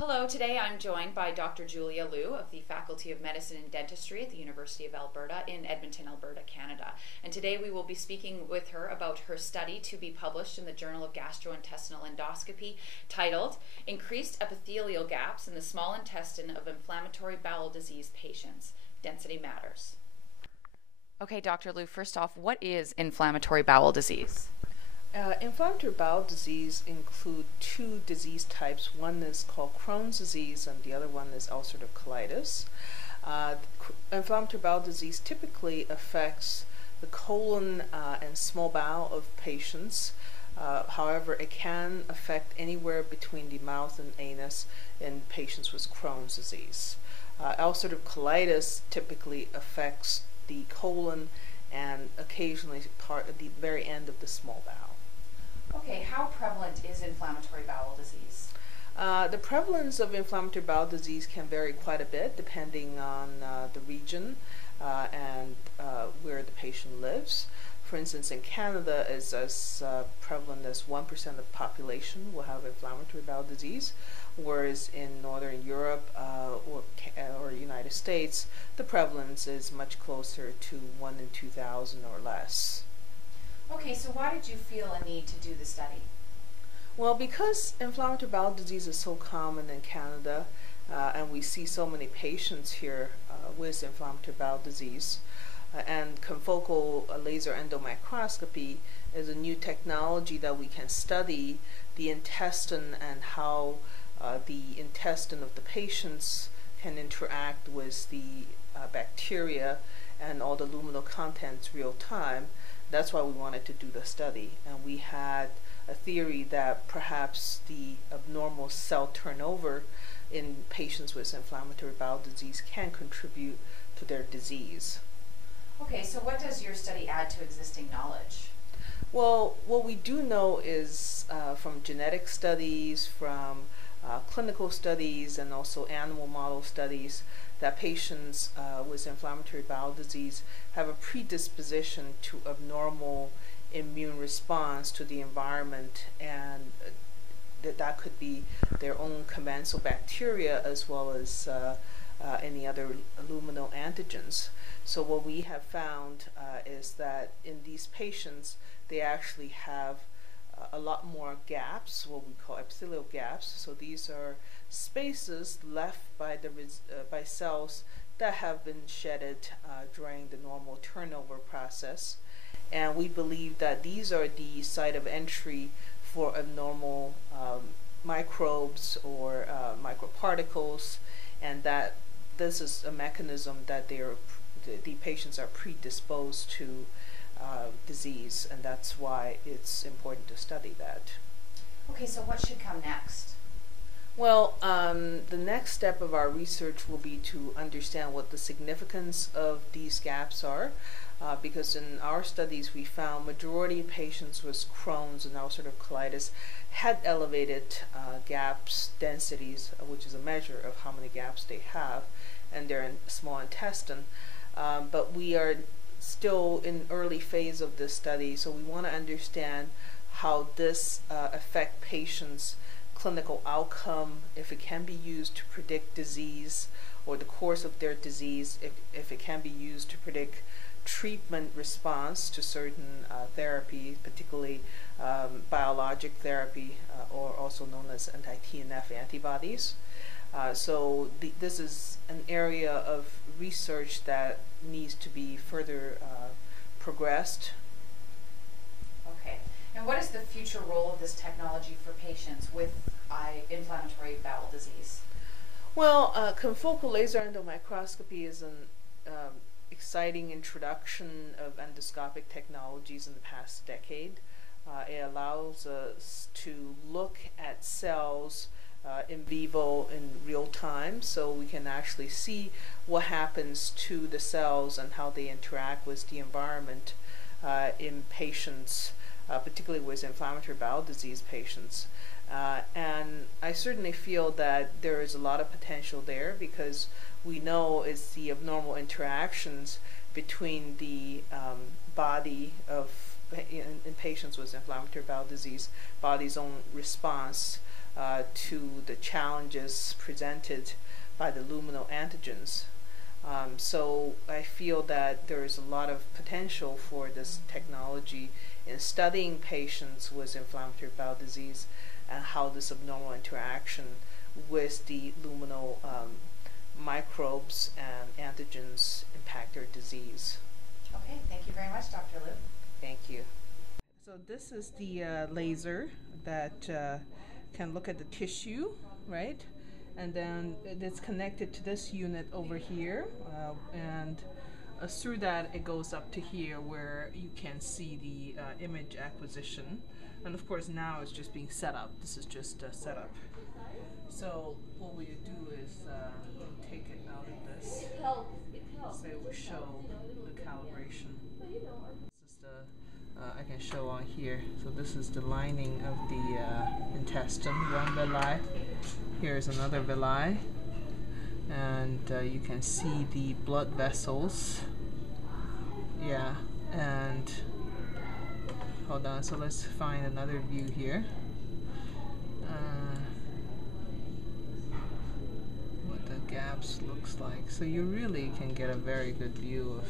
Hello, today I'm joined by Dr. Julia Liu of the Faculty of Medicine and Dentistry at the University of Alberta in Edmonton, Alberta, Canada. And today we will be speaking with her about her study to be published in the Journal of Gastrointestinal Endoscopy titled Increased Epithelial Gaps in the Small Intestine of Inflammatory Bowel Disease Patients. Density Matters. Okay, Dr. Liu, first off, what is inflammatory bowel disease? Inflammatory bowel disease include two disease types. One is called Crohn's disease and the other one is ulcerative colitis. Inflammatory bowel disease typically affects the colon and small bowel of patients. However, it can affect anywhere between the mouth and anus in patients with Crohn's disease. Ulcerative colitis typically affects the colon and occasionally part at the very end of the small bowel. Okay, how prevalent is inflammatory bowel disease? The prevalence of inflammatory bowel disease can vary quite a bit depending on the region and where the patient lives. For instance, in Canada, it's as prevalent as 1% of the population will have inflammatory bowel disease, whereas in Northern Europe or United States, the prevalence is much closer to 1 in 2,000 or less. Okay, so why did you feel a need to do the study? Well, because inflammatory bowel disease is so common in Canada, and we see so many patients here with inflammatory bowel disease, and confocal laser endomicroscopy is a new technology that we can study the intestine and how the intestine of the patients can interact with the bacteria and all the luminal contents real time. That's why we wanted to do the study, and we had a theory that perhaps the abnormal cell turnover in patients with inflammatory bowel disease can contribute to their disease. Okay, so what does your study add to existing knowledge? Well, what we do know is from genetic studies, from clinical studies, and also animal model studies, that patients with inflammatory bowel disease have a predisposition to abnormal immune response to the environment, and that could be their own commensal bacteria as well as any other luminal antigens. So what we have found is that in these patients, they actually have a lot more gaps, what we call epithelial gaps. So these are spaces left by by cells that have been shedded during the normal turnover process. And we believe that these are the site of entry for abnormal microbes or microparticles, and that this is a mechanism that the patients are predisposed to disease, and that's why it's important to study that. Okay, so what should come next? Well, the next step of our research will be to understand what the significance of these gaps are, because in our studies we found majority of patients with Crohn's and ulcerative colitis had elevated gaps densities, which is a measure of how many gaps they have in their small intestine. But we are still in early phase of this study, so we want to understand how this affect patients' clinical outcome, if it can be used to predict disease or the course of their disease, if it can be used to predict treatment response to certain therapy, particularly biologic therapy, or also known as anti-TNF antibodies. So this is an area of research that needs to be further progressed. Okay. And what is the future role of this technology for patients with inflammatory bowel disease? Well, confocal laser endomicroscopy is an exciting introduction of endoscopic technologies in the past decade. It allows us to look at cells in vivo in real time, so we can actually see what happens to the cells and how they interact with the environment in patients, particularly with inflammatory bowel disease patients. And I certainly feel that there is a lot of potential there, because we know it's the abnormal interactions between the body of in patients with inflammatory bowel disease, body's own response to the challenges presented by the luminal antigens. So I feel that there is a lot of potential for this technology in studying patients with inflammatory bowel disease and how this abnormal interaction with the luminal microbes and antigens impact their disease. Okay, thank you very much, Dr. Liu. Thank you. So this is the laser that can look at the tissue, right? And then it's connected to this unit over here, and through that it goes up to here where you can see the image acquisition. And of course now it's just being set up. This is just a setup. So what we do is take it out of this. So it will show the calibration. This is the I can show on here. So this is the lining of the intestine, one villi. Here's another villi, and you can see the blood vessels. Yeah, and hold on. So let's find another view here. What the gaps looks like. So you really can get a very good view of